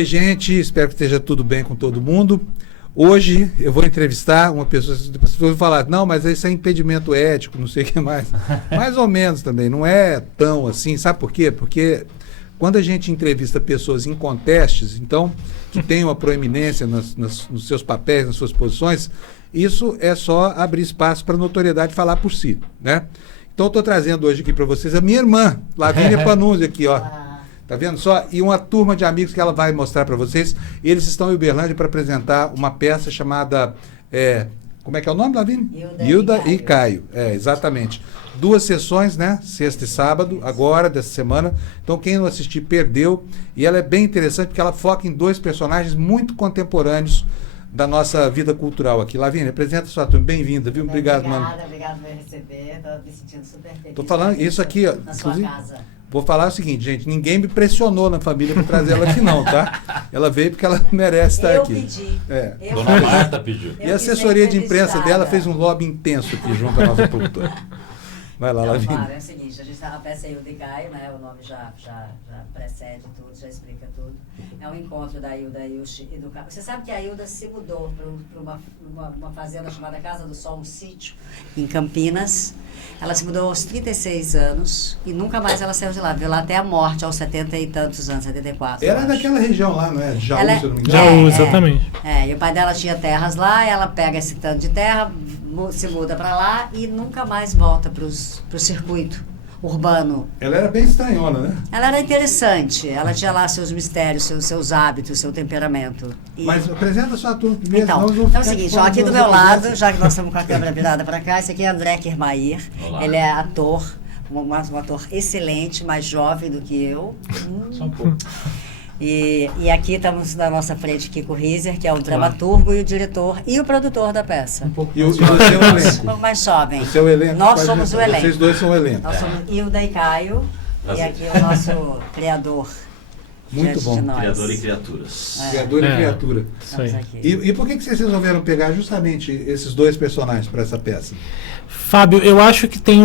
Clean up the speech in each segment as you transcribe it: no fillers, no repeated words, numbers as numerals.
Oi, gente, espero que esteja tudo bem com todo mundo. Hoje eu vou entrevistar uma pessoa, as pessoas vão falar, não, mas isso é impedimento ético, não sei o que mais. Mais ou menos também, não é tão assim, sabe por quê? Porque quando a gente entrevista pessoas em contestes, então, que têm uma proeminência nos seus papéis, nas suas posições, isso é só abrir espaço para a notoriedade falar por si, né? Então, estou trazendo hoje aqui para vocês a minha irmã, Lavínia Panunzi, aqui, ó. Tá vendo só? E uma turma de amigos que ela vai mostrar para vocês. Eles estão em Uberlândia para apresentar uma peça chamada... como é que é o nome, Lavínia? Hilda e Caio. Exatamente. 2 sessões, né? Sexta e sábado, agora, dessa semana. Então, quem não assistir, perdeu. E ela é bem interessante porque ela foca em 2 personagens muito contemporâneos da nossa vida cultural aqui. Lavínia, apresenta a sua turma. Bem-vinda, viu? Obrigado, mano. Obrigada por me receber. Estou me sentindo super feliz. Tô falando isso aqui, ó. Na sua casa. Vou falar o seguinte, gente, ninguém me pressionou na família para trazer ela aqui não, tá? Ela veio porque ela merece estar aqui. Eu pedi. Dona Marta pediu. E a assessoria de imprensa dela fez um lobby intenso aqui junto à nossa produtora. Vai lá, Lavínia. Claro, é o seguinte, a peça é Hilda e Caio, né? O nome já precede tudo, já explica tudo. É um encontro da Hilda e do Caio. Você sabe que a Hilda se mudou para uma fazenda chamada Casa do Sol, um sítio, em Campinas. Ela se mudou aos 36 anos e nunca mais ela saiu de lá. Veio lá até a morte, aos 70 e tantos anos, 74. Ela é daquela região lá, não é? Jaú, se eu não me engano. Jaú, exatamente. E o pai dela tinha terras lá, ela pega esse tanto de terra, se muda para lá e nunca mais volta para o circuito urbano. Ela era bem estranhona, né? Ela era interessante, ela tinha lá seus mistérios, seus hábitos, seu temperamento. Mas apresenta a sua turma primeiro. Então é o seguinte, ó, aqui do meu lado, já que nós estamos com a câmera virada para cá, esse aqui é André Kirmair. Olá. Ele é ator, um ator excelente, mais jovem do que eu. Só um pouco. E aqui estamos na nossa frente Kiko Riser, que é o dramaturgo e o diretor e o produtor da peça. E o seu elenco? Um pouco mais jovem. O seu elenco? Nós somos o elenco. Vocês dois são o elenco. Nós somos Hilda e Caio, e aqui o nosso criador. Muito diante bom. de nós. Criador e criaturas. Criador e criatura. Isso aí. Estamos aqui. E por que vocês resolveram pegar justamente esses 2 personagens para essa peça? Fábio, eu acho que tem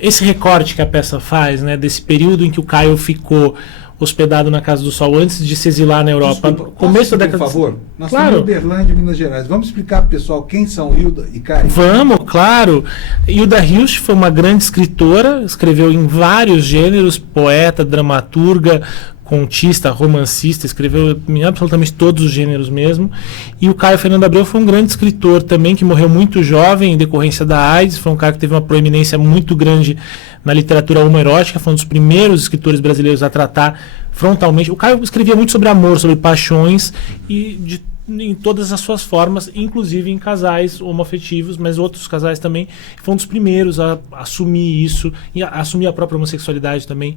esse recorte que a peça faz, né, desse período em que o Caio ficou hospedado na Casa do Sol antes de se exilar na Europa. Desculpa, Começo da década. por favor? Nós Claro. estamos em Uberlândia, Minas Gerais. Vamos explicar para o pessoal quem são Hilda e Caio? Vamos, claro. Hilda Hilst foi uma grande escritora, escreveu em vários gêneros, poeta, dramaturga, contista, romancista, escreveu em absolutamente todos os gêneros mesmo. E o Caio Fernando Abreu foi um grande escritor também, que morreu muito jovem em decorrência da AIDS. Foi um cara que teve uma proeminência muito grande na literatura homoerótica, foi um dos primeiros escritores brasileiros a tratar frontalmente. O Caio escrevia muito sobre amor, sobre paixões e em todas as suas formas, inclusive em casais homoafetivos, mas outros casais também. Foi um dos primeiros a assumir isso e a assumir a própria homossexualidade também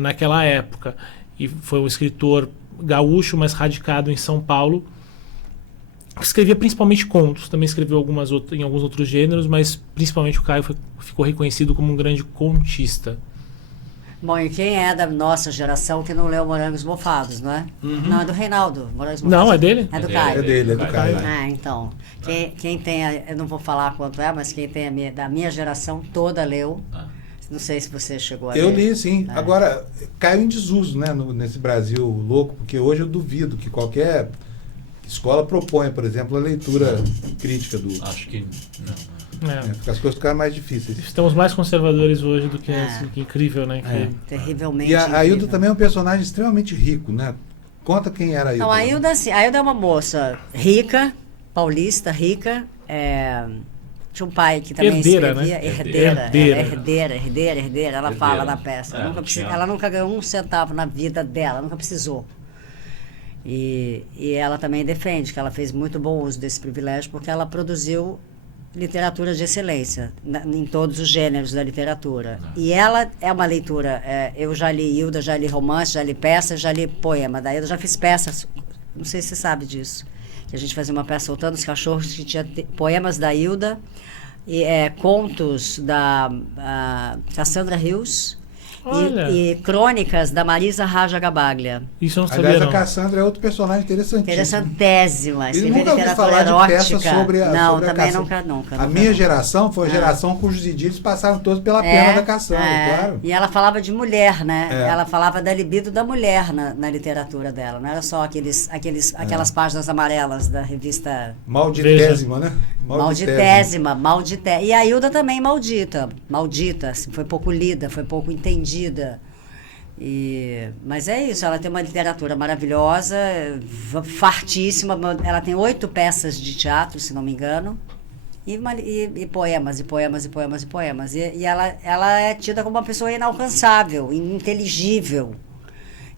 naquela época. E foi um escritor gaúcho, mas radicado em São Paulo, que escrevia principalmente contos, também escreveu em alguns outros gêneros, mas principalmente o Caio ficou reconhecido como um grande contista. Bom, e quem é da nossa geração que não leu Morangos Mofados, não é? Não, é do Reinaldo. Morangos Mofados. Não, é dele? É do Caio. É dele, é do Caio. Então. Quem tem, eu não vou falar quanto é, mas quem tem da minha geração toda leu. Não sei se você chegou a ler. Eu li, sim. Agora, caiu em desuso, né, nesse Brasil louco, porque hoje eu duvido que qualquer escola proponha, por exemplo, a leitura crítica do... Acho que não. Porque as coisas ficaram mais difíceis. Estamos mais conservadores hoje do que que incrível, né? Terrivelmente. E a Hilda incrível. também é um personagem extremamente rico, né? Conta quem era a Hilda. Não, a Hilda, assim, a Hilda é uma moça rica, paulista, rica, tinha um pai que também Herdeira, escrevia, né? herdeira, ela fala na peça. Ela nunca ganhou um centavo na vida dela, nunca precisou. E ela também defende que ela fez muito bom uso desse privilégio porque ela produziu literatura de excelência em todos os gêneros da literatura. E ela é uma leitura, eu já li Hilda, já li romance, já li peça, já li poema da Hilda, já fiz peças, não sei se você sabe disso, que a gente fazia uma peça soltando os cachorros, que tinha poemas da Hilda, contos da Cassandra Rios Olha. E crônicas da Marisa Raja Gabaglia. Isso eu não sabia, Aliás, a não. Cassandra é outro personagem interessantíssimo. Interessantésima. Eu Escreveu nunca ouvi literatura falar de erótica. peça sobre a Não, sobre a também Cassandra. nunca. A minha geração foi a geração cujos idílios passaram todos pela pena da Cassandra, claro. E ela falava de mulher, né? É. Ela falava da libido da mulher na literatura dela. Não era só aquelas páginas amarelas da revista Malditésima, né? Malditésima. E a Hilda também maldita, assim, foi pouco lida, foi pouco entendida. Mas é isso, ela tem uma literatura maravilhosa, fartíssima, ela tem 8 peças de teatro, se não me engano, e poemas. E ela é tida como uma pessoa inalcançável, ininteligível.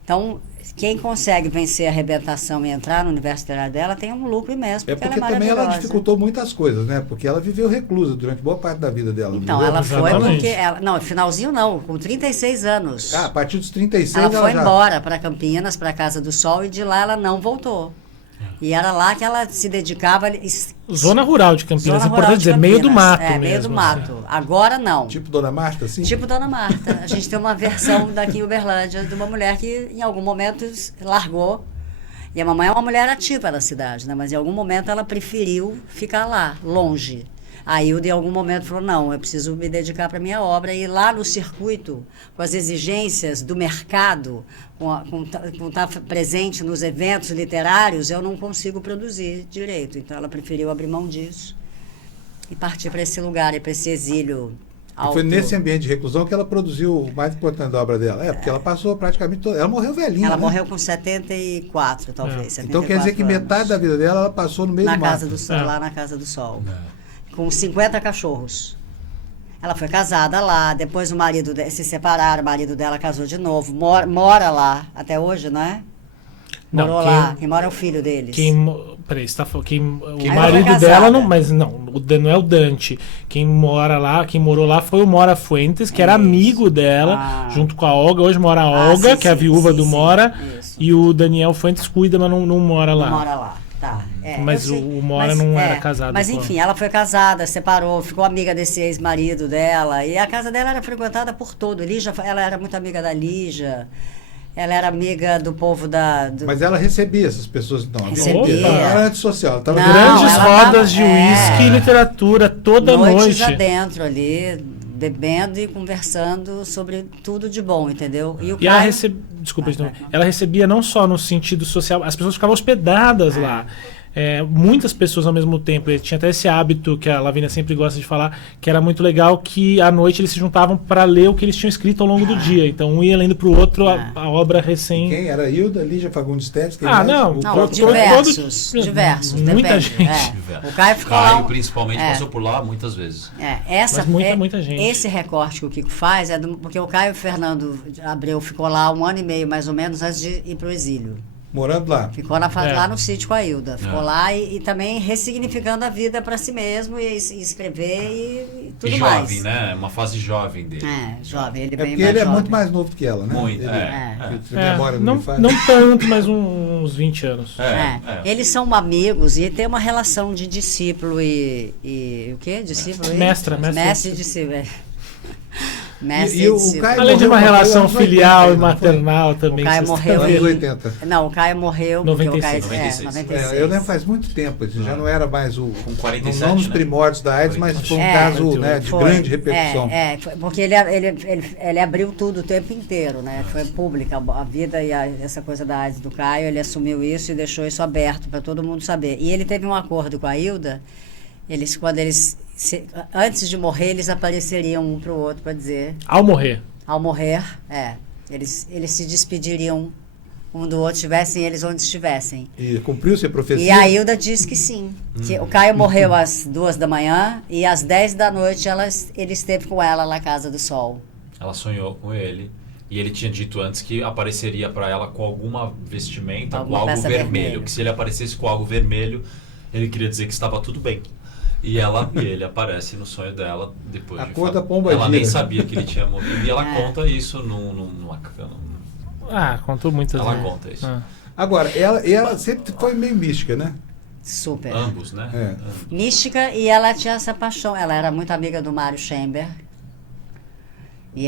Então, quem consegue vencer a arrebentação e entrar no universo literário dela tem um lucro imenso. Porque ela é também ela maravilhosa. dificultou muitas coisas, né? Porque ela viveu reclusa durante boa parte da vida dela. Então, viveu? ela foi Exatamente. porque... Não, finalzinho não, com 36 anos. A partir dos 36 ela foi já... embora para Campinas, para a Casa do Sol, e de lá ela não voltou. E era lá que ela se dedicava... Zona rural de Campinas, Zona é rural importante de dizer, meio do Campinas. mato É, mesmo. meio do assim. mato. Agora não. Tipo Dona Marta, assim? Tipo Dona Marta. A gente tem uma versão daqui em Uberlândia de uma mulher que em algum momento largou. E a mamãe é uma mulher ativa na cidade, né? Mas em algum momento ela preferiu ficar lá, longe. A Hilda em algum momento falou, não, eu preciso me dedicar para a minha obra. E lá no circuito, com as exigências do mercado, com estar presente nos eventos literários, eu não consigo produzir direito. Então ela preferiu abrir mão disso e partir para esse lugar, para esse exílio. E foi nesse ambiente de reclusão que ela produziu o mais importante da obra dela. Porque ela passou praticamente toda... Ela morreu velhinha, Ela né? morreu com 74, talvez. Então quer dizer que 74 anos. metade da vida dela ela passou no meio Na do Casa mato. do Sol, lá na Casa do Sol. Com 50 cachorros. Ela foi casada lá, depois o marido se separaram, o marido dela casou de novo, mora lá, até hoje, não é? Não, Morou lá, quem mora é o filho deles. Peraí, você tá falando. O Aí ela marido foi dela casada. não. Mas não, não é o Dante. Quem morou lá foi o Mora Fuentes, que era amigo dela, junto com a Olga. Hoje mora a Olga, sim, que é a sim, viúva sim, do sim. Mora. Isso. E o Daniel Fuentes cuida, mas não mora lá. Não mora lá, tá. Mas eu sei. o Mora não era casado Mas com enfim, ela foi casada, separou, ficou amiga desse ex-marido dela. E a casa dela era frequentada por todo. Ela era muito amiga da Lígia. Ela era amiga do povo Mas ela recebia essas pessoas, então. Recebia. Ela era antissocial. Ela tava Não, Grandes ela rodas tava- de uísque e literatura toda noites noite. adentro ali, bebendo e conversando sobre tudo de bom, entendeu? E o E ela Caio- recebia. Desculpa, ela recebia não só no sentido social, as pessoas ficavam hospedadas lá. Muitas pessoas ao mesmo tempo. Ele tinha até esse hábito que a Lavínia sempre gosta de falar, que era muito legal, que à noite eles se juntavam para ler o que eles tinham escrito ao longo do dia. Então um ia lendo para o outro a obra recém. Quem era Hilda, Lígia Fagundes Teles? quem Ah, mais? não. Não, diversos. Muita depende. gente. O Caio ficou lá. Caio, principalmente, passou por lá muitas vezes. Essa, Mas muita gente. Esse recorte que o Kiko faz porque o Caio Fernando Abreu ficou lá 1 ano e meio, mais ou menos, antes de ir para o exílio. Morando lá. Ficou lá no sítio com a Hilda. Ficou lá e também ressignificando a vida para si mesmo e escrever e tudo E mais. jovem, né? Uma fase jovem dele. Jovem. Ele É bem porque mais ele é jovem. muito mais novo que ela, né? Muito, Ele, se a memória não Não, me falha. não tanto, mas uns 20 anos. Eles são amigos e tem uma relação de discípulo e o quê? Discípulo Mestre e discípulo. Mestre E e o discípulo. Caio Além de uma morreu relação nos filial 80, e não foi? maternal também. O Caio que vocês morreu têm. Anos em... 80. Não, o Caio morreu porque 96. o Caio... 96. Eu lembro faz muito tempo, isso já não era mais o... Com 47, não nos né? primórdios da AIDS, mas foi um 47. caso, né, de Foi. grande repercussão. Foi, porque ele abriu tudo o tempo inteiro, né? Foi pública a vida e essa coisa da AIDS do Caio, ele assumiu isso e deixou isso aberto para todo mundo saber. E ele teve um acordo com a Hilda, antes de morrer, eles apareceriam um para o outro para dizer... Ao morrer. Ao morrer, eles se despediriam um do outro, estivessem eles onde estivessem. E cumpriu-se a profecia? E a Hilda disse que sim. Que o Caio morreu às 2 da manhã e às 10 da noite ele esteve com ela na Casa do Sol. Ela sonhou com ele. E ele tinha dito antes que apareceria para ela com alguma vestimenta, Alguma com algo peça vermelho. vermelha. Que se ele aparecesse com algo vermelho, ele queria dizer que estava tudo bem. E ele aparece no sonho dela depois A de cor fato. da pomba Ela nem gira. sabia que ele tinha morrido. E ela conta isso Contou muitas Ela vezes. conta isso. Agora, ela sempre foi meio mística, né? Super. Ambos, né? Mística, e ela tinha essa paixão. Ela era muito amiga do Mário Schember. E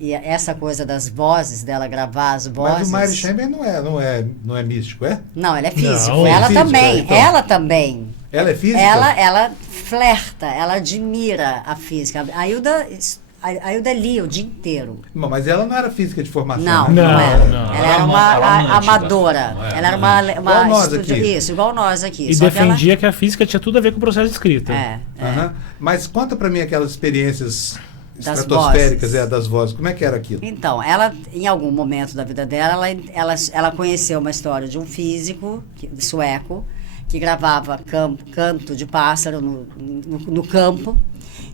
e essa coisa das vozes, dela gravar as vozes... Mas o Mary Chamber não é místico, é? Não, ela é físico. Não, Ela físico, também. então. Ela também. Ela é física? Ela flerta, ela admira a física. A Hilda lia o dia inteiro. Mas ela não era física de formação. Não, né? não era. não. Ela era uma amante amadora. não é? Ela era uma Igual nós aqui. Isso, igual nós aqui. E Só que ela- defendia que a física tinha tudo a ver com o processo de escrita. Aham. Mas conta pra mim aquelas experiências Das estratosféricas vozes. Das vozes. Como é que era aquilo? Então, ela, em algum momento da vida dela, ela conheceu uma história de um físico sueco que gravava canto de pássaro no campo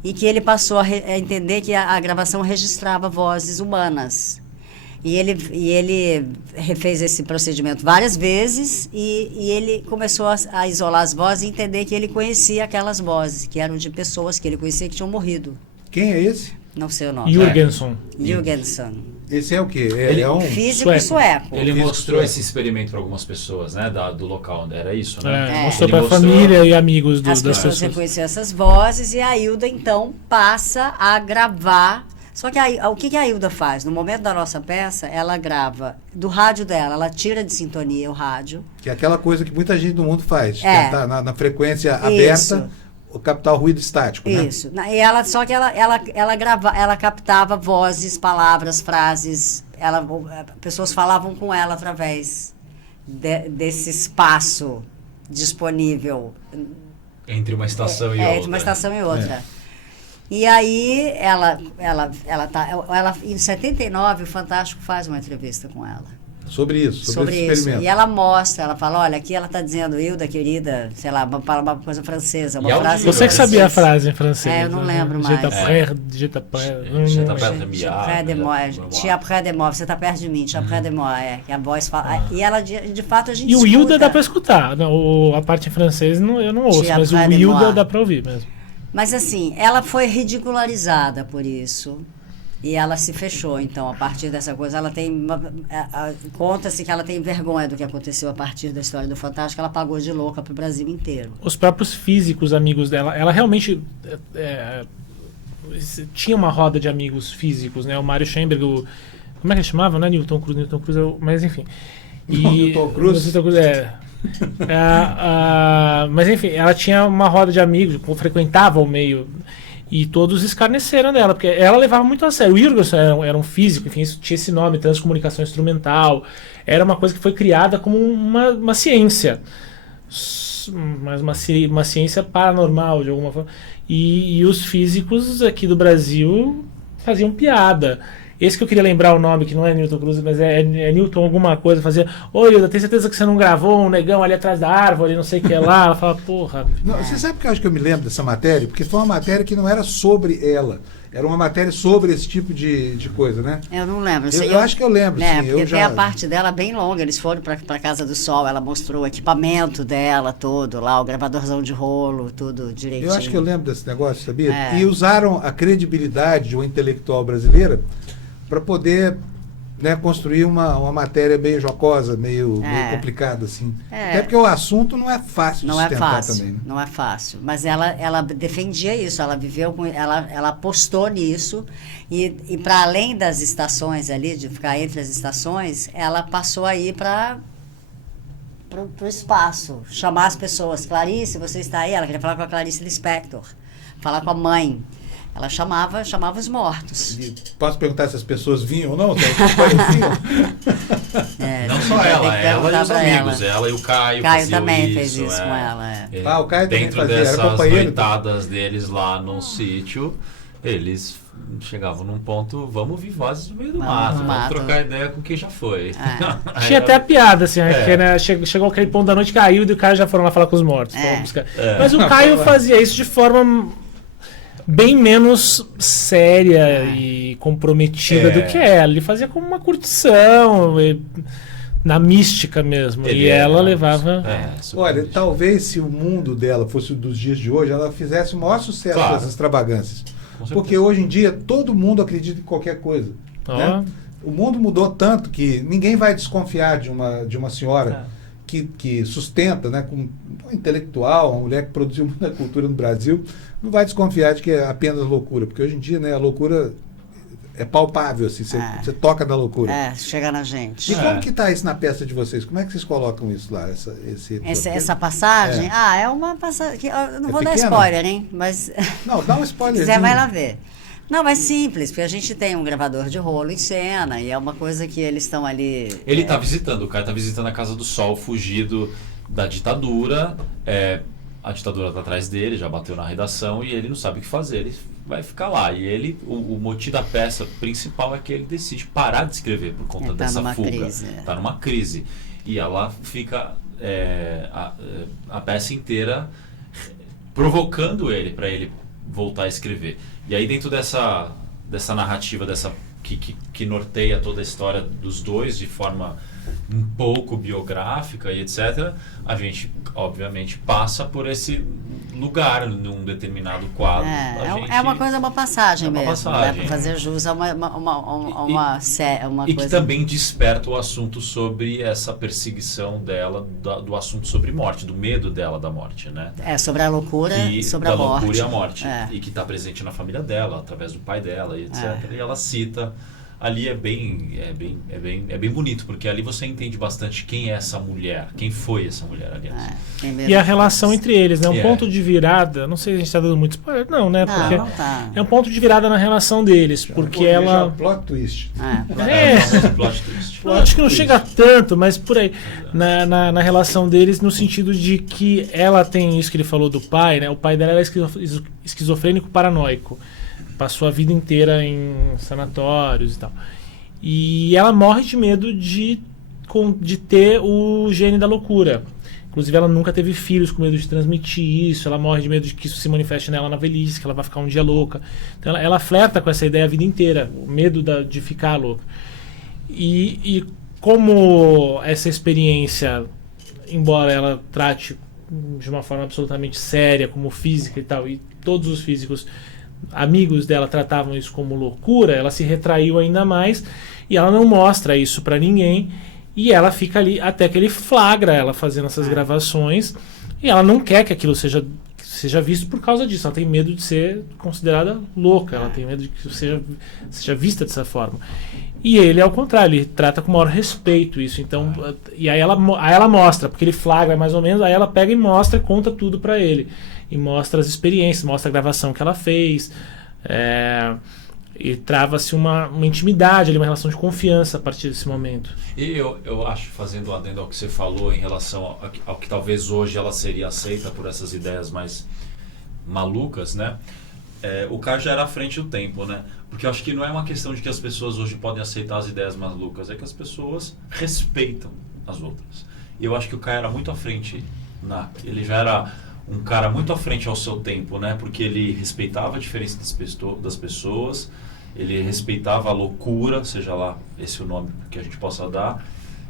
e que ele passou a entender que a gravação registrava vozes humanas. E ele refez esse procedimento várias vezes e ele começou a isolar as vozes e entender que ele conhecia aquelas vozes, que eram de pessoas que ele conhecia que tinham morrido. Quem é esse? Não sei o nome. Jürgenson. Jürgenson. Esse é o quê? Ele É um... Físico sueco. Ele Físico mostrou sueco. esse experimento para algumas pessoas, né? Do local, era isso, né? Mostrou Ele para a mostrou- família e amigos As das pessoas pessoas. reconheciam essas vozes e a Hilda, então, passa a gravar. Só que o que a Hilda faz? No momento da nossa peça, ela grava do rádio dela, ela tira de sintonia o rádio. Que é aquela coisa que muita gente do mundo faz. É. Tentar na frequência Isso. aberta, captar o ruído estático, né? Isso. E ela, só que ela captava vozes, palavras, frases. Pessoas falavam com ela através desse espaço disponível. Entre uma estação e É, outra. entre uma estação e outra. E aí, em 79, o Fantástico faz uma entrevista com ela. Sobre isso, sobre esse Sobre isso. experimento. E ela mostra, ela fala, olha, aqui ela está dizendo, Hilda, querida, sei lá, uma coisa francesa, uma E frase áudio, Você que Francês. sabia a frase em francês. É, eu não né? lembro mais. J'ai Près de moi, tia près de moi, você está perto de mim, tia près de moi, que a voz fala. E ela, de fato, a gente E o escuta. Hilda dá pra escutar. Não, a parte em francês eu não ouço, Tia mas o Près de Hilda moi. dá pra ouvir mesmo. Mas assim, ela foi ridicularizada por isso. E ela se fechou, então, a partir dessa coisa. Ela tem. Conta-se que ela tem vergonha do que aconteceu a partir da história do Fantástico. Ela pagou de louca pro Brasil inteiro. Os próprios físicos amigos dela, ela realmente tinha uma roda de amigos físicos, né? O Mário Schoenberg, como é que ele chamava? Não é Newton Cruz, mas enfim. Newton Cruz? Mas enfim, ela tinha uma roda de amigos, frequentava o meio. E todos escarneceram dela, porque ela levava muito a sério. O Jürgenson era um físico, enfim, isso tinha esse nome, transcomunicação instrumental. Era uma coisa que foi criada como uma ciência. Mas uma ciência paranormal, de alguma forma. E os físicos aqui do Brasil faziam piada. Esse que eu queria lembrar o nome, que não é Newton Cruz, mas é Newton alguma coisa, fazia, oi, Hilda, tem certeza que você não gravou um negão ali atrás da árvore, não sei o que lá? Ela fala, porra. Não, você sabe que eu acho que eu me lembro dessa matéria? Porque foi uma matéria que não era sobre ela. Era uma matéria sobre esse tipo de coisa, né? Eu não lembro. Eu acho que eu lembro, né, sim. porque Eu tem já... a parte dela bem longa. Eles foram para Casa do Sol, ela mostrou o equipamento dela todo lá, o gravadorzão de rolo, tudo direitinho. Eu acho que eu lembro desse negócio, sabia? É. E usaram a credibilidade de uma intelectual brasileira para poder, né, construir uma matéria meio jocosa, meio complicada, assim. Até porque o assunto não é fácil de sustentar também. Né? Não é fácil. Mas ela defendia isso, ela viveu com. Ela apostou nisso. E para além das estações ali, de ficar entre as estações, ela passou aí para o espaço, chamar as pessoas. Clarice, você está aí? Ela queria falar com a Clarice Lispector, falar com a mãe. Ela chamava os mortos. E posso perguntar se as pessoas vinham ou não? Se elas apareciam? Não só ela e os amigos. Ela e o Caio Caio faziam também isso, fez isso com ela. O Caio também dentro fazia, era dessas companheiro. noitadas deles lá no sítio, eles chegavam num ponto, vamos ouvir vozes no meio do mato, vamos trocar ideia com quem já foi. Tinha até a piada, assim, porque, né, chegou aquele ponto da noite, caiu e o Caio já foram lá falar com os mortos. Mas o Caio fazia isso de forma bem menos séria e comprometida do que ela. Ele fazia como uma curtição, na mística mesmo. E ela levava... Olha, talvez se o mundo dela fosse o dos dias de hoje, ela fizesse o maior sucesso dessas extravagâncias. Porque hoje em dia todo mundo acredita em qualquer coisa. Né? O mundo mudou tanto que ninguém vai desconfiar de uma senhora que sustenta, né, como intelectual, uma mulher que produziu muita cultura no Brasil, não vai desconfiar de que é apenas loucura, porque hoje em dia, né, a loucura é palpável, assim, você toca na loucura. Chega na gente. E como que tá isso na peça de vocês? Como é que vocês colocam isso lá? Essa passagem? É uma passagem. Eu não vou dar pequena? Spoiler, hein? Mas. Não, dá um spoiler. Se quiser, vai lá ver. Não, é simples, porque a gente tem um gravador de rolo em cena e é uma coisa que eles estão ali. Ele tá visitando, o cara tá visitando a Casa do Sol, fugido da ditadura. A ditadura tá atrás dele, já bateu na redação e ele não sabe o que fazer. Ele vai ficar lá. E ele, o motivo da peça principal é que ele decide parar de escrever por conta dessa fuga. Tá numa crise. E ela fica a peça inteira provocando ele para ele voltar a escrever. E aí dentro dessa narrativa que norteia toda a história dos dois de forma um pouco biográfica e etc., a gente obviamente passa por esse lugar num determinado quadro. Uma passagem mesmo, passagem. Para fazer jus a uma e coisa. Que também desperta o assunto sobre essa perseguição dela, do assunto sobre morte, do medo dela da morte, né? Sobre a loucura e sobre a morte. Da loucura e a morte. E que está presente na família dela, através do pai dela e etc. E ela cita... Ali é bem bonito, porque ali você entende bastante quem é essa mulher, quem foi essa mulher, aliás. E a relação entre eles, né? Um ponto de virada, não sei se a gente está dando muito spoiler, não, né? Porque não tá. é um ponto de virada na relação deles, porque ela... Plot twist. Plot twist. Eu acho que não chega tanto, mas por aí, na relação deles, no sentido de que ela tem isso que ele falou do pai, né? O pai dela era esquizofrênico paranoico. Passou a vida inteira em sanatórios e tal. E ela morre de medo de ter o gene da loucura. Inclusive, ela nunca teve filhos, com medo de transmitir isso. Ela morre de medo de que isso se manifeste nela na velhice, que ela vai ficar um dia louca. Então, ela flerta com essa ideia a vida inteira. O medo de ficar louca. E como essa experiência, embora ela trate de uma forma absolutamente séria, como física e tal, e todos os físicos... amigos dela tratavam isso como loucura, ela se retraiu ainda mais e ela não mostra isso pra ninguém e ela fica ali até que ele flagra ela fazendo essas gravações e ela não quer que aquilo seja visto por causa disso, ela tem medo de ser considerada louca, ela tem medo de que seja vista dessa forma. E ele, ao contrário, ele trata com o maior respeito isso. Então, e aí ela mostra, porque ele flagra mais ou menos, aí ela pega e mostra, conta tudo pra ele. E mostra as experiências, mostra a gravação que ela fez. E trava-se uma intimidade, uma relação de confiança a partir desse momento. E eu acho, fazendo um adendo ao que você falou em relação ao que talvez hoje ela seria aceita por essas ideias mais malucas, né? O cara já era à frente do tempo, né? Porque eu acho que não é uma questão de que as pessoas hoje podem aceitar as ideias malucas, é que as pessoas respeitam as outras. E eu acho que o cara era muito à frente, ele já era um cara muito à frente ao seu tempo, né? Porque ele respeitava a diferença das pessoas, ele respeitava a loucura, seja lá esse o nome que a gente possa dar,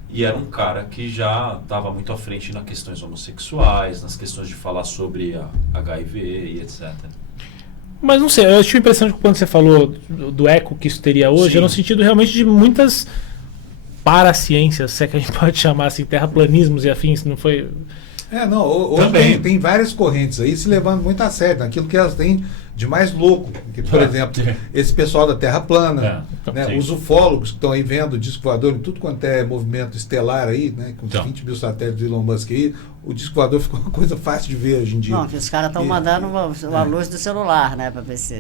e era um cara que já estava muito à frente nas questões homossexuais, nas questões de falar sobre a HIV e etc. Mas não sei, eu tive a impressão de que quando você falou do eco que isso teria hoje, é no sentido realmente de muitas paraciências, se é que a gente pode chamar assim, terraplanismos e afins, não foi... Hoje tem várias correntes aí se levando muito a sério, naquilo que elas têm de mais louco. Que, por exemplo, esse pessoal da Terra plana, os ufólogos que estão aí vendo o disco voador em tudo quanto é movimento estelar aí, né, com 20 mil satélites do Elon Musk aí, o disco voador ficou uma coisa fácil de ver hoje em dia. Não, que os caras estão mandando a luz do celular, né, para ver se...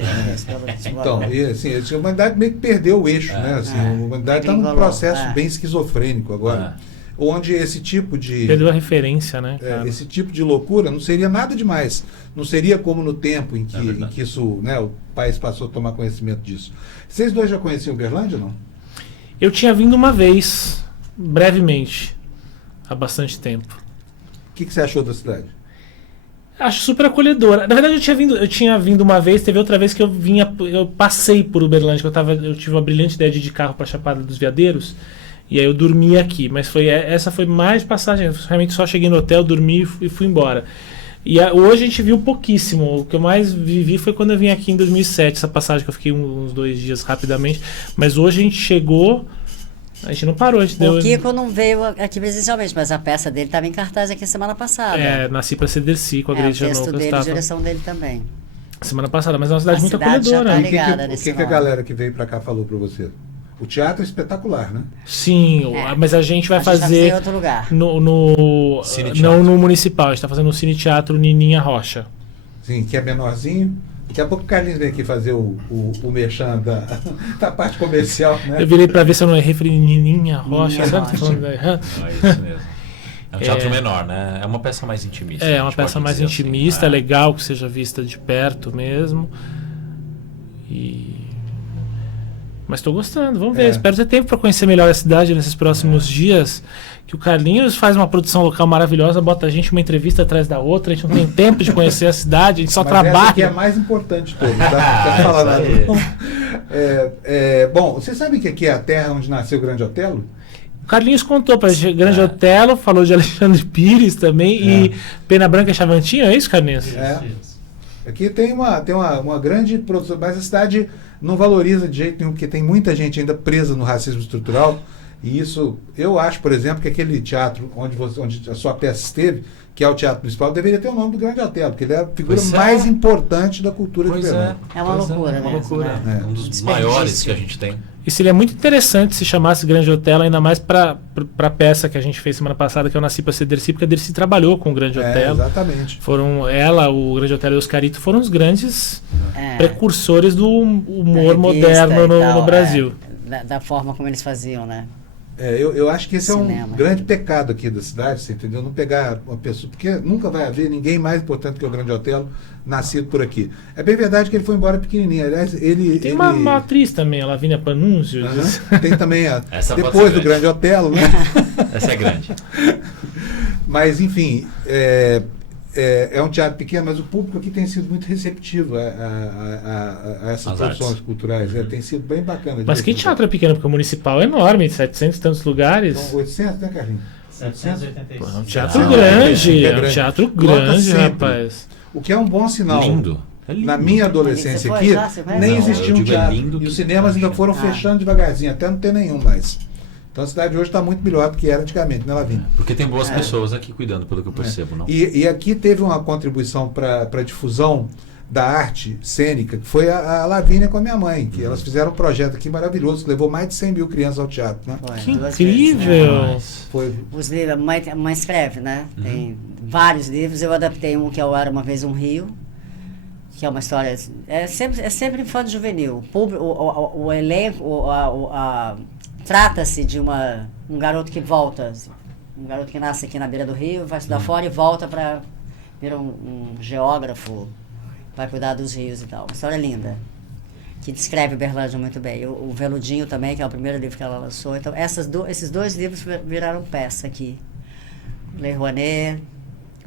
Então, a humanidade meio que perdeu o eixo, né? Assim, a humanidade está num processo bem esquizofrênico agora. Onde esse tipo de... Perdeu a referência, né? Esse tipo de loucura não seria nada demais. Não seria como no tempo em que isso, né, o país passou a tomar conhecimento disso. Vocês dois já conheciam Uberlândia ou não? Eu tinha vindo uma vez, brevemente, há bastante tempo. O que você achou da cidade? Acho super acolhedora. Na verdade, eu tinha vindo uma vez, teve outra vez que eu passei por Uberlândia, eu tive uma brilhante ideia de ir de carro para Chapada dos Veadeiros. E aí eu dormi aqui, mas essa foi mais passagem, eu realmente só cheguei no hotel, dormi e fui embora. E hoje a gente viu pouquíssimo, o que eu mais vivi foi quando eu vim aqui em 2007, essa passagem que eu fiquei uns 2 dias rapidamente, mas hoje a gente chegou, a gente não parou. O Kiko não veio aqui presencialmente, mas a peça dele estava em cartaz aqui semana passada. Nasci para ser Dercy com a Igreja Nova. O texto dele, a estava... direção dele também. Semana passada, mas é uma cidade A muito cidade já acolhedora. tá E o que, ligada que, o nesse que, que a nome. galera que veio pra cá falou pra você? O teatro é espetacular, né? Sim, É. mas a gente vai A gente vai fazer em outro lugar. no Cine não Teatro. no municipal, a gente tá fazendo no Cine Teatro Nininha Rocha. Sim, que é menorzinho. Daqui a pouco o Carlinhos vem aqui fazer o merchan da parte comercial, né? Eu virei pra ver se eu não errei, falei Nininha Rocha, Nininha sabe o que eu tô Rocha. falando errado? Não, é isso mesmo. É um teatro É. menor, né? É uma peça mais intimista. É a uma gente peça pode mais dizer assim. intimista, É. legal que seja vista de perto mesmo. Mas estou gostando, vamos ver. É. Espero ter tempo para conhecer melhor a cidade nesses próximos dias. Que o Carlinhos faz uma produção local maravilhosa, bota a gente uma entrevista atrás da outra, a gente não tem tempo de conhecer a cidade, a gente só Mas essa aqui é a trabalha. mais importante de todas, tá? Não quero falar nada. Bom, você sabe que aqui é a terra onde nasceu o Grande Otelo? O Carlinhos contou pra gente Grande Otelo, falou de Alexandre Pires também e Pena Branca e Chavantinho, é isso, Carlinhos? É. Aqui tem uma grande produção, mas a cidade não valoriza de jeito nenhum, porque tem muita gente ainda presa no racismo estrutural. E isso, eu acho, por exemplo, que aquele teatro onde a sua peça esteve, que é o Teatro Municipal, deveria ter o nome do Grande Otelo, porque ele é a figura Pois é. mais importante da cultura de Pois Uberlândia. É uma Pois loucura é uma mesmo, loucura. né? É. Um dos Desperdício. maiores que a gente tem. E seria muito interessante se chamasse Grande Otelo, ainda mais para a peça que a gente fez semana passada, que eu nasci para ser Dercy, porque a Dercy trabalhou com o Grande Otelo. Exatamente. Foram ela, o Grande Otelo e o Oscarito foram os grandes É. precursores do humor Da revista moderno e tal, no Brasil. Da forma como eles faziam, né? Eu acho que esse é um Cinema. grande pecado aqui da cidade, você entendeu? Não pegar uma pessoa, porque nunca vai haver ninguém mais importante que o Grande Otelo nascido por aqui. É bem verdade que ele foi embora pequenininho. Aliás, Tem uma atriz também, a Lavínia Panunzio. Aham. Tem também Essa pode depois ser do Grande Otelo, né? Essa é grande. Mas, enfim, é um teatro pequeno, mas o público aqui tem sido muito receptivo a essas As produções artes. culturais. Tem sido bem bacana. de Mas ver que isso. teatro é pequeno, porque o municipal é enorme, 700 e tantos lugares. São 800, né, Carlinhos? 786. Pô, é um teatro Ah, grande, é é um grande. teatro Lota grande, sempre. rapaz. O que é um bom sinal. Lindo. É lindo. Na minha adolescência Você foi aqui, já? Você conhece? nem Não, existia eu um digo é teatro. lindo E que os cinemas ainda foram Ah. fechando devagarzinho, até não ter nenhum mais. Então a cidade hoje está muito melhor do que era antigamente, né, Lavínia? Porque tem boas pessoas aqui cuidando, pelo que eu percebo, não? E aqui teve uma contribuição para a difusão da arte cênica, que foi a Lavínia com a minha mãe, que elas fizeram um projeto aqui maravilhoso, que levou mais de 100 mil crianças ao teatro. Né? Foi, Que 2 incrível! vezes, né? Mas- Foi, Os livros, a mãe escreve, né? Tem vários livros. Eu adaptei um que é o Era Uma Vez um Rio, que é uma história. É sempre infanto juvenil. O elenco, trata-se de um garoto que volta, um garoto que nasce aqui na beira do rio, vai estudar fora e volta para virar um geógrafo, vai cuidar dos rios e tal. Uma história linda, que descreve Uberlândia muito bem. O Veludinho também, que é o primeiro livro que ela lançou. Então, esses 2 livros viraram peça aqui. Lei Rouanet,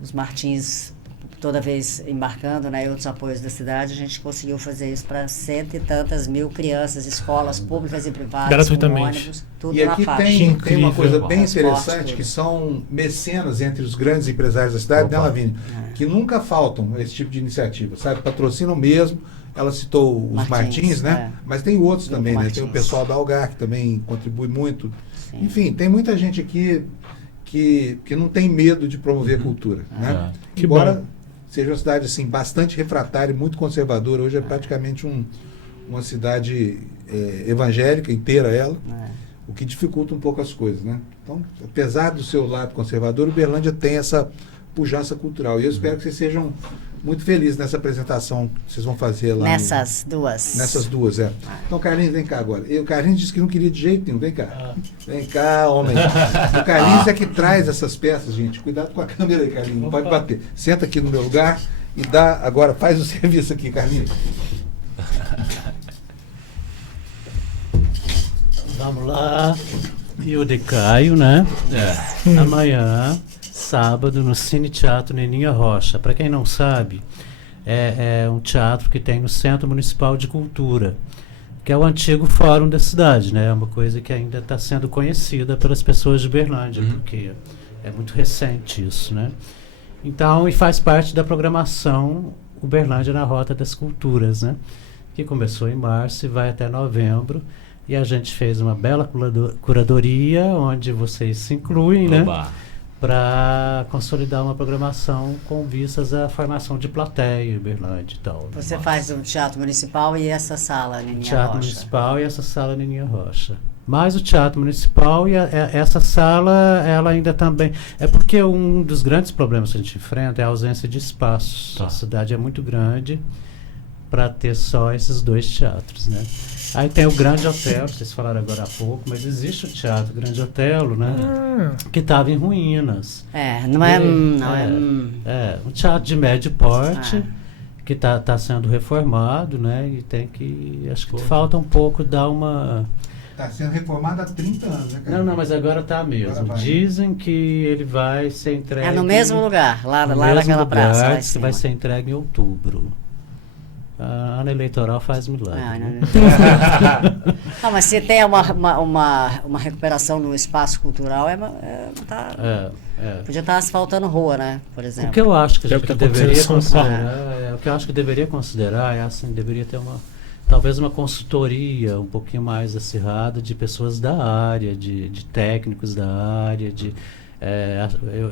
os Martins, toda vez embarcando, né, e outros apoios da cidade, a gente conseguiu fazer isso para 100 e tantas mil crianças, escolas públicas e privadas, Gratuitamente. com ônibus, tudo e na aqui faixa. tem uma Incrível. coisa bem Transporte, interessante, tudo. que são mecenas entre os grandes empresários da cidade, né, Opa. Lavínia? Que nunca faltam esse tipo de iniciativa, sabe? Patrocinam mesmo. Ela citou os Martins, né? Mas tem outros Grupo também, né? Tem o Martins. pessoal da Algar, que também contribui muito. Sim. Enfim, tem muita gente aqui que não tem medo de promover a cultura, né? Que Embora bom. seja uma cidade assim, bastante refratária, muito conservadora. Hoje é praticamente uma cidade evangélica inteira ela, É. o que dificulta um pouco as coisas, né? Então, apesar do seu lado conservador, Uberlândia tem essa pujança cultural. E eu espero que vocês sejam muito felizes nessa apresentação que vocês vão fazer lá. Nessas duas. Nessas duas, é. Então, Carlinhos, vem cá agora. O Carlinhos disse que não queria de jeito nenhum. Vem cá. Vem cá, homem. O Carlinhos é que traz essas peças, gente. Cuidado com a câmera aí, Carlinhos. Não pode bater. Senta aqui no meu lugar e dá. Agora, faz o serviço aqui, Carlinhos. Vamos lá. Eu decaio, né? Amanhã, sábado, no Cine Teatro Nininha Rocha. Para quem não sabe, é um teatro que tem no Centro Municipal de Cultura, que é o antigo fórum da cidade, né? É uma coisa que ainda está sendo conhecida pelas pessoas de Uberlândia, porque é muito recente isso, né? Então, e faz parte da programação Uberlândia na Rota das Culturas, né? Que começou em março e vai até novembro. E a gente fez uma bela curadoria, onde vocês se incluem, né? Oba. para consolidar uma programação com vistas à formação de plateia em Uberlândia e tal. Você faz o Teatro Municipal e essa sala, Nininha Teatro Rocha. Municipal e essa sala Nininha Rocha. Mas o Teatro Municipal e essa sala, ela ainda também... É porque um dos grandes problemas que a gente enfrenta é a ausência de espaços. Tá. A cidade é muito grande para ter só esses 2 teatros, né? Aí tem o Grande Otelo, vocês falaram agora há pouco, mas existe o Teatro Grande Otelo, né? Que estava em ruínas. Não é... Um teatro de médio porte, que tá sendo reformado, né? E tem que... Acho que falta um pouco dar uma... Está sendo reformado há 30 anos, né, cara? Não, mas agora tá mesmo. Agora vai. Dizem que ele vai ser entregue... É no mesmo lugar, lá no naquela mesmo praça. Lá em que vai cima. ser entregue em outubro. A ano eleitoral faz milagre. né? Não, mas se tem uma recuperação no espaço cultural, podia estar asfaltando rua, né? Por exemplo. O que eu acho que a Que é o gente que tá acontecendo deveria em São Paulo. considerar, o que eu acho que deveria considerar é assim, deveria ter talvez uma consultoria um pouquinho mais acirrada de pessoas da área, de técnicos da área,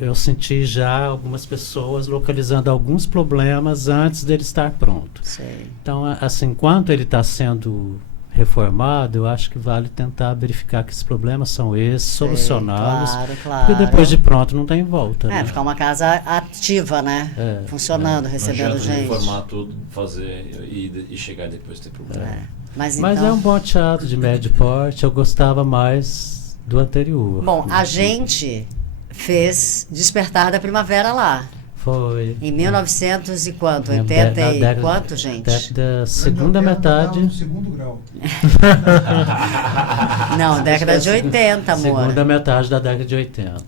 eu senti já algumas pessoas localizando alguns problemas antes dele estar pronto. Sei. Então, assim, enquanto ele está sendo reformado, eu acho que vale tentar verificar que esses problemas são esses, solucioná-los. Claro. Porque depois de pronto não tem volta. né? Ficar uma casa ativa, né? Funcionando, recebendo Não adianta gente. reformar tudo, fazer e chegar depois ter problema. Mas Mas então... é um bom teatro de médio porte, eu gostava mais do anterior. Bom, a gente fez Despertar da Primavera lá. Foi. Em 1900 e quanto? Na 80 e década- quanto, gente? Década, segunda metade. No segundo grau. Não, década de 80, amor. Segunda metade da década de 80.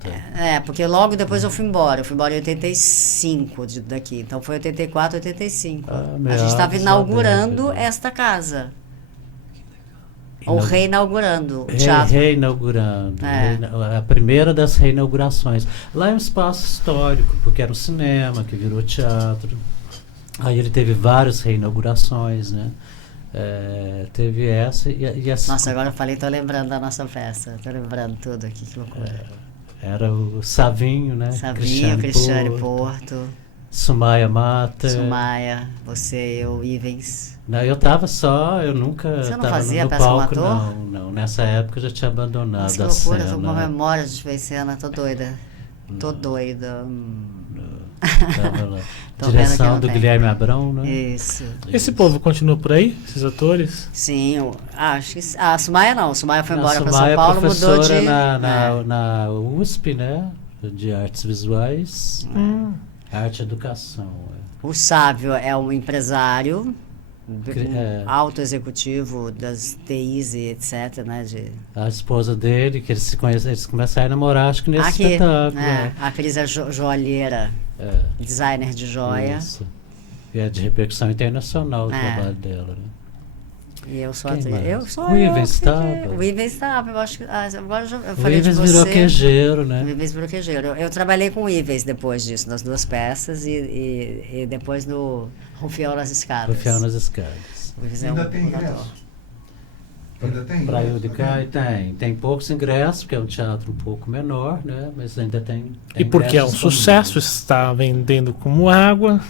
Porque logo depois eu fui embora. Eu fui embora em 85 daqui. Então foi 84, 85. A gente meados estava da inaugurando década. esta casa. Ou reinaugurando o teatro. Reinaugurando. A primeira das reinaugurações. Lá é um espaço histórico, porque era um cinema que virou teatro. Aí ele teve várias reinaugurações, né? Teve essa e essa. Nossa, agora eu falei, tô lembrando da nossa festa. Tô lembrando tudo aqui, que loucura. Era o Savinho, né? Savinho, Cristiane Porto, Sumaia Mata. Sumaia, você, eu, Ivens. Não, eu tava só, eu nunca Você não tava fazia no peça com palco, ator? não. Nessa época eu já tinha abandonado Nossa, que a loucura, cena. tô com uma memória de ver cena, tô doida. Tô doida. Tava lá. Tô vendo que Direção não do tem. Guilherme Abrão, né? Isso. Esse povo continua por aí? Esses atores? Sim, acho que. A Sumaia não. Sumaia foi A embora para Sumaia São Paulo, é mudou professora de. na USP, né? De artes visuais. Arte e educação. O Sávio é um empresário, É. alto executivo das TIs e etc, né? A esposa dele, que eles começaram a namorar, acho que nesse Aqui, espetáculo. a Cris é joalheira, designer de joia. Isso. E é de repercussão internacional o trabalho dela, né? E eu sou Quem atriz. mais? Eu sou O eu. Ivens estava? O Ivens estava, eu acho que. Agora eu O falei de Ivens você. virou quejeiro, né? O Ivens virou quejeiro. Eu trabalhei com o Ivens depois disso, nas 2 peças e depois no Rufião nas Escadas. Rufião nas Escadas. O Ivens Ainda um tem ator. ingresso? Ainda tem? Pra ingresso? Udicai tem poucos ingressos, porque é um teatro um pouco menor, né? Mas ainda tem E porque é um ingressos sucesso, disponíveis. está vendendo como água.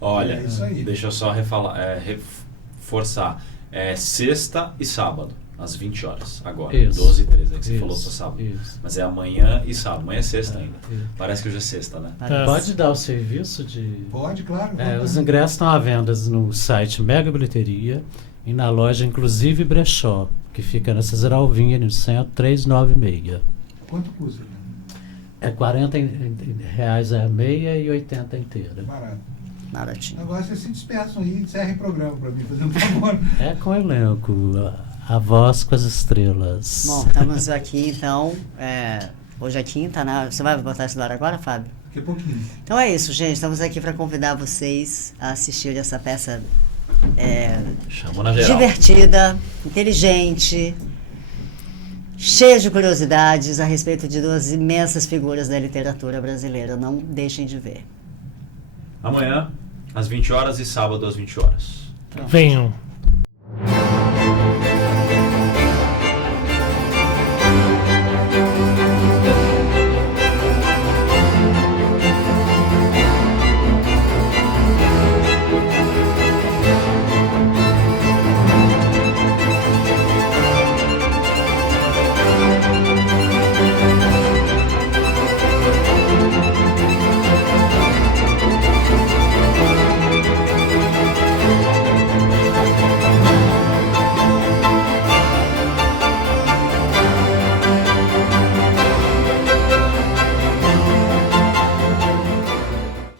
Olha, É isso aí. deixa eu só reforçar. É sexta e sábado, às 20 horas. Agora, Isso. 12 e 13, é que você Isso, falou para sábado. isso. Mas é amanhã e sábado. Amanhã é sexta ainda. Isso. Parece que hoje é sexta, né? Pode dar o serviço de... Pode, claro. os ingressos estão à venda no site Mega Bilheteria e na loja Inclusive Brechó, que fica na César Alvim, no centro, 396. Quanto custa? É R$40 a meia e 80 inteira. Barato. Baratinho. Agora vocês se despeçam aí e encerrem o programa para mim, fazer um favor. É com o elenco, a voz com as estrelas. Bom, estamos aqui então. Hoje é quinta, né? Você vai botar esse lado agora, Fábio? Daqui a pouquinho. Então é isso, gente. Estamos aqui para convidar vocês a assistir essa peça Chamou na geral. divertida, inteligente, cheia de curiosidades a respeito de 2 imensas figuras da literatura brasileira. Não deixem de ver. Amanhã, às 20 horas e sábado às 20 horas. Venham.